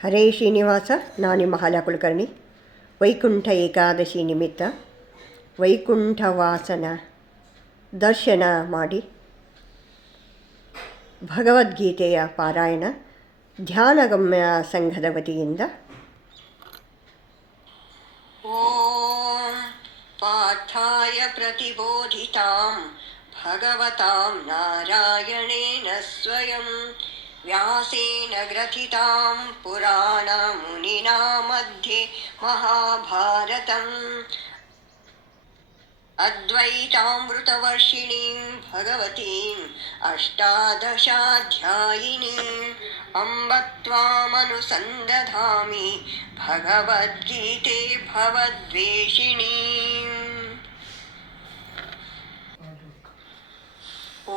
ಹರೇ ಶ್ರೀನಿವಾಸ. ನಾನು ನಿಮ್ಮ ಹಾಲ ಕುಲಕರ್ಣಿ. ವೈಕುಂಠ ಏಕಾದಶಿ ನಿಮಿತ್ತ ವೈಕುಂಠವಾಸನ ದರ್ಶನ ಮಾಡಿ ಭಗವದ್ಗೀತೆಯ ಪಾರಾಯಣ ಧ್ಯಾನಗಮ್ಯ ಸಂಘದ ವತಿಯಿಂದ. ಓಂ ಪಾರ್ಥಾಯ ಪ್ರತಿಬೋಧಿತಾಂ ಭಗವತಾಂ ನಾರಾಯಣೇನ ಸ್ವಯಂ ವ್ಯಾಸೇನ ಗ್ರಥಿತಾಂ ಪುರಾಣಮುನಿನಾ ಮಧ್ಯೆ ಮಹಾಭಾರತಂ ಅದ್ವೈತಾಮೃತವರ್ಷಿಣೀಂ ಭಗವತೀಂ ಅಷ್ಟಾದಶಾಧ್ಯಾಯಿನೀಂ ಅಂಬ ತ್ವಾಮನುಸಂದಧಾಮಿ ಭಗವದ್ಗೀತೆ ಭವದ್ವೇಷಿಣೀಂ.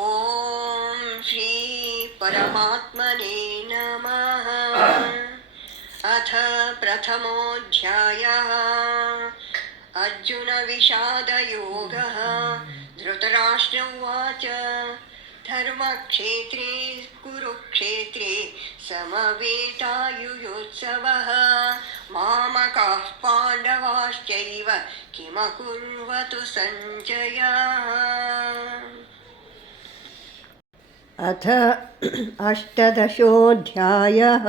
ಓಂ ಶ್ರೀ ಪರಮಾತ್ಮನೇ ನಮಃ. ಅಥ ಪ್ರಥಮೋಧ್ಯಾಯಃ. ಅರ್ಜುನ ವಿಷಾದಯೋಗಃ. ಧೃತರಾಷ್ಟ್ರ ಉವಾಚ ಧರ್ಮಕ್ಷೇತ್ರೇ ಕುರುಕ್ಷೇತ್ರೇ ಸಮವೇತಾಯುಯುತ್ಸವಃ ಮಾಮಕಾಃ ಪಾಂಡವಾಶ್ಚೈವ ಕಿಮಕುರ್ವತು ಸಂಜಯಃ. ಅಥ ಅಷ್ಟದಶೋಧ್ಯಾಯಃ.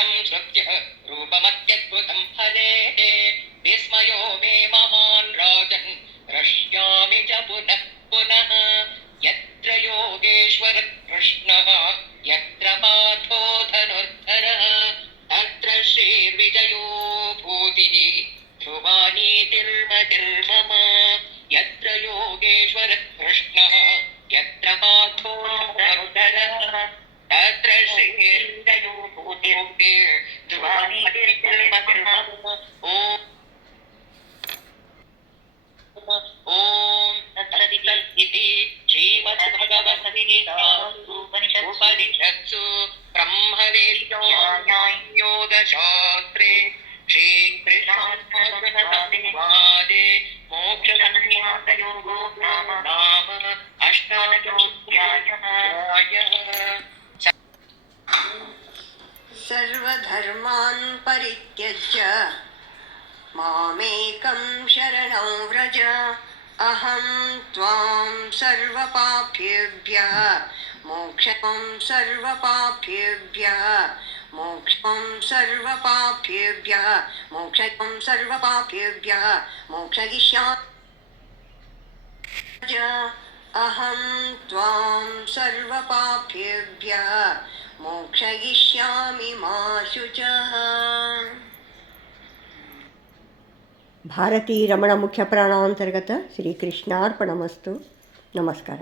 ಸಂಸ್ಕೃತ್ಯ ರೂಪಮತ್ಯದ್ಭುತಂ ಫಲೇಃ ವಿಸ್ಮಯೋ ಮೇ ಮಹಾನ್ ರಾಜನ್ ರಶ್ಯಾಮಿ ಚ ಪುನಃ ಪುನಃ ಯತ್ರ ಯೋಗೇಶ್ವರ ಕೃಷ್ಣಃ ಯತ್ರ ಪಾರ್ಥೋ ಧನುರ್ಧರಃ ತತ್ರ ಶ್ರೀರ್ವಿಜಯೋ ಭೂತಿಃ ಧ್ರುವಾನೀತಿರ್ಮತಿರ್ಮಮ ಯತ್ರ ಯೋಗೇಶ್ವರ ಕೃಷ್ಣಃ ಯತ್ರ ಪಾರ್ಥೋ ಧನುರ್ಧರಃ ತತ್ರ ಶ್ರೀರ್ವಿಜಯೋ ಭೂತಿಃ ಧ್ರುವಾನೀತಿರ್ಮತಿರ್ಮಮ. ಓಂ ತತ್ಸದಿತಿ ಶ್ರೀಮದ್ಭಗವದ್ಗೀತಾಸು ಉಪನಿಷತ್ಸು ಬ್ರಹ್ಮವಿದ್ಯಾಯೋಗಶಾಸ್ತ್ರೇ ಶ್ರೀಕೃಷ್ಣಾರ್ಜುನಸಂವಾದೆ ಮೋಕ್ಷಸನ್ಯಾಸಯೋಗೋ ನಾಮ ಅಷ್ಟಾದಶೋಧ್ಯಾಯಃ. ಸರ್ವಧರ್ಮಾನ್ ಪರಿತ್ಯಜ್ಯ ಮಾಮೇಕಂ ಶರಣಂ ವ್ರಜ ಅಹಂ ತ್ವಾಂ ಸರ್ವಪಾಪೇಭ್ಯಃ ಮೋಕ್ಷಂ ಸರ್ವಪಾಪೇಭ್ಯಃ ಮೋಕ್ಷಂ ಸರ್ವಪಾಪೇಭ್ಯಃ ಮೋಕ್ಷಂ ಸರ್ವಪಾಪೇಭ್ಯಃ ಮೋಕ್ಷಯಿಷ್ಯಾಮಿ. ಅಹಂ ತ್ವಾಂ ಸರ್ವಪಾಪೇಭ್ಯಃ ಮೋಕ್ಷಯಿಷ್ಯಾಮಿ ಮಾ ಶುಚಃ. ಭಾರತೀ ರಮಣ ಮುಖ್ಯ ಪ್ರಾಣಾಂತರ್ಗತ ಶ್ರೀಕೃಷ್ಣಾರ್ಪಣಮಸ್ತು. ನಮಸ್ಕಾರ.